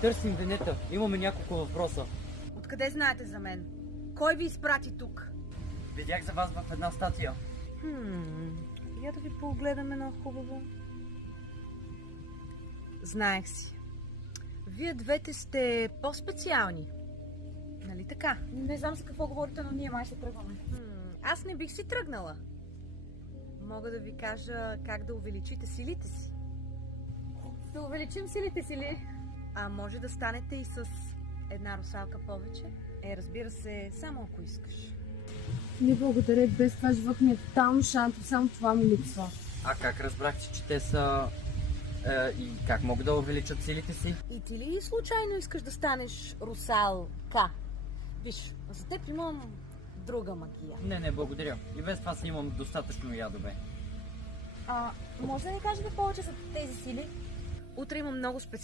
Търсим Венета. Имаме няколко въпроса. Откъде знаете за мен? Кой ви изпрати тук? Видях за вас в една статия. Я да ви погледам едно хубаво. Знаех си. Вие двете сте по-специални. Нали така? Не знам за какво говорите, но ние май ще тръгваме. Аз не бих си тръгнала. Мога да ви кажа как да увеличите силите си. Да увеличим силите си ли? А може да станете и с една русалка повече? Разбира се, само ако искаш. Не благодаря, без това живот ми е тотално шантов, само това ми липсва. А как разбрахте, че те са... и как могат да увеличат силите си? И ти ли случайно искаш да станеш русалка? Виж, за теб имам друга магия. Не, благодаря. И без това си имам достатъчно ядове. Може да ни кажете повече за тези сили? Утре имам много специална